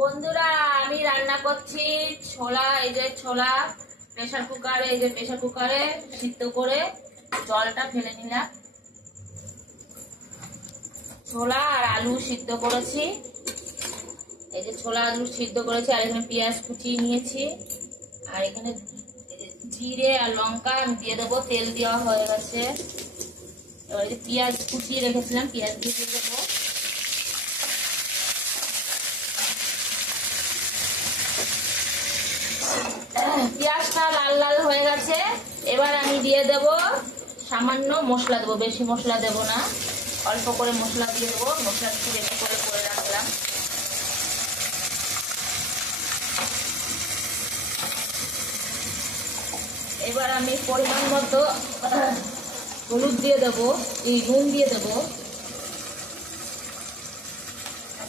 বন্ধুরা আমি রান্না করছি ছোলা। এই যে ছোলা প্রেসার কুকারে সিদ্ধ করে জলটা ফেলে নিলাম। ছোলা আর আলু সিদ্ধ করেছি। এই যে ছোলা আলু সিদ্ধ করেছি, আর এখানে পেঁয়াজ কুচিয়ে নিয়েছি, আর এখানে জিরে আর লঙ্কা আমি দিয়ে দেবো। তেল দেওয়া হয়ে গেছে। এবার এই যে পেঁয়াজ কুচিয়ে রেখেছিলাম, পেঁয়াজ দিয়ে দেবো। পেঁয়াজটা লাল লাল হয়ে গেছে। এবার আমি দিয়ে দেব সামান্য মশলা দেবো, বেশি মশলা দেব না, অল্প করে মশলা দিয়ে দেবো। মশলা একটু বেশি করে রাখলাম। এবার আমি পরিমাণ মতো হলুদ দিয়ে দেবো, এই নুন দিয়ে দেবো,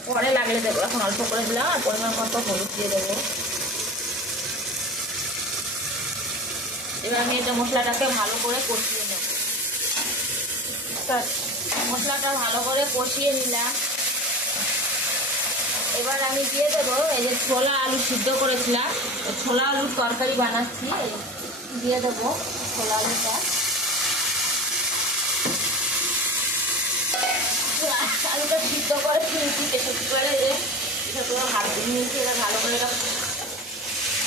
পরে লাগলে দেবো। এখন অল্প করে দিলাম, আর পরিমাণ মতো হলুদ দিয়ে দেবো। এবার আমি এটা মশলাটাকে ভালো করে কষিয়ে নেব। মশলাটা ভালো করে কষিয়ে নিলাম। এবার আমি দিয়ে দেবো এই যে ছোলা আলু সিদ্ধ করেছিলাম, ছোলা আলুর তরকারি বানাচ্ছি। দিয়ে দেবো ছোলা আলুটা। আলুটা সিদ্ধ করে নিয়েছি প্রেসার কুকারে, এটা পুরো ভাত দিয়ে নিয়েছি। এটা ভালো করে এটা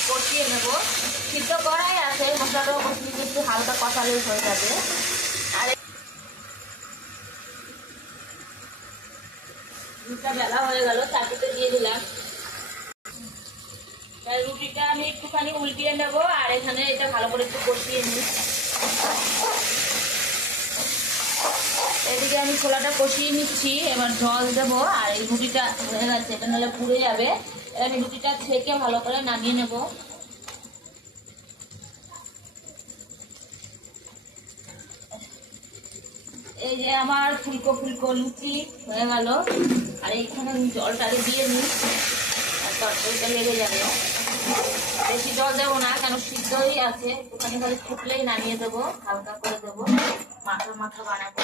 কষিয়ে নেবো। সিদ্ধ করাই আছে, মশলাটাও কষিয়ে একটু হালকা কষালেই হয়ে যাবে। আর দুটা বেলা হয়ে গেল, চাটুতে দিয়ে দিলাম। রুটিটা আমি একটুখানি উল্টিয়ে নেবো, আর এখানে এটা ভালো করে একটু কষিয়ে নিই। এদিকে আমি ছোলাটা কষিয়ে নিচ্ছি। এবার জল দেবো, আর এই রুটিটা হয়ে গেছে, এটা নাহলে পুড়ে যাবে। এবার আমি রুটিটা ছেঁকে ভালো করে নামিয়ে নেব। এই যে আমার ফুলকো ফুলকো লুচি হয়ে গেল। আর এইখানে আমি জলটাকে দিয়ে নিই, আর তরকারিটা লেগে যাবে। বেশি জল দেবো না, কেন সিদ্ধই আছে। ওখানে খালি ফুটলেই নামিয়ে দেবো, হালকা করে দেবো, মাথা মাথা বানাবো।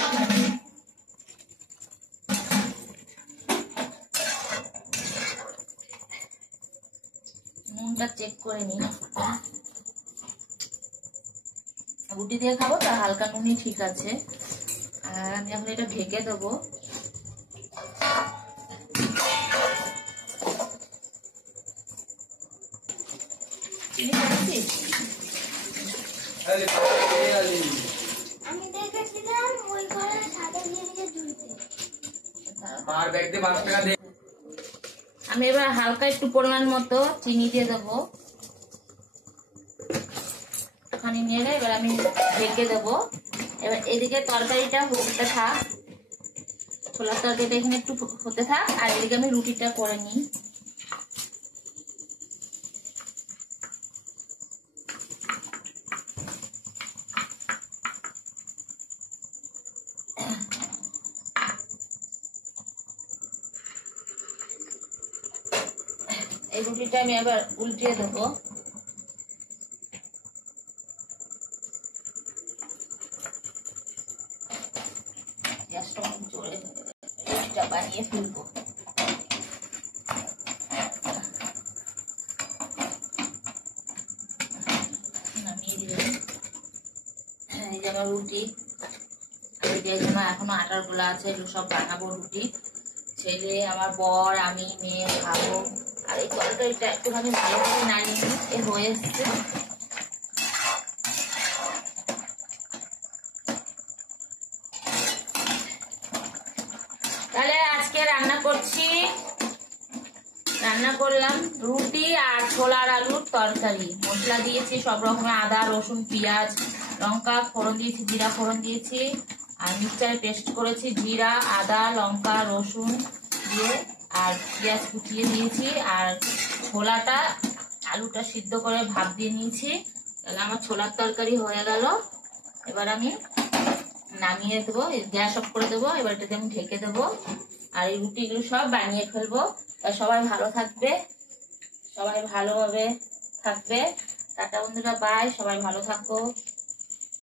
নুনটা চেক করে নিই। রুটি দিয়ে খাবো, তার হালকা নুনই ঠিক আছে। আর আমি এখন এটা ঢেকে দেবো। আমি এবার হালকা একটু পরিমাণ মতো চিনি দিয়ে দেবো, একটুখানি নেড়ে এবার আমি ঢেকে দেবো। এবার এদিকে তরকারিটা হতে থাক, ছোলার তরকারিটা এখানে একটু হতে থাক, আর এদিকে আমি রুটিটা করে নিই। এই রুটিটা আমি আবার উল্টিয়ে দেবো। রুটিটা বানিয়ে ফেলবো। নামিয়ে দিলাম। এই যে আমার রুটি, এখনো আটার গোলা আছে, এগুলো সব বানাবো রুটি। ছেলে, আমার বর, আমি, মেয়ে খাবো। আর এই তরকারিটা একটুখানি ভালো করে নাড়িয়ে হয়ে এসছে। তাহলে আজকে রান্না করলাম রুটি আর ছোলার আলুর তরকারি। মশলা দিয়েছি সব রকমের, আদা রসুন পেঁয়াজ লঙ্কা ফোড়ন দিয়েছি, জিরা ফোড়ন দিয়েছি, আর মিক্সচারে পেস্ট করেছি জিরা আদা লঙ্কা রসুন দিয়ে, আর পেঁয়াজ কুচিয়ে দিয়েছি, আর ছোলাটা আলুটা সিদ্ধ করে ভাপ দিয়ে নিয়েছি। তাহলে আমার ছোলার তরকারি হয়ে গেল। এবার আমি নামিয়ে দেবো, গ্যাস অফ করে দেবো। এবার এটাকে আমি ঢেকে দেবো, আর এই রুটিগুলো সব বানিয়ে ফেলবো। সবাই ভালো থাকবে, সবাই ভালোভাবে থাকবে। টাটা বন্ধুরা, বাই, সবাই ভালো থাকো।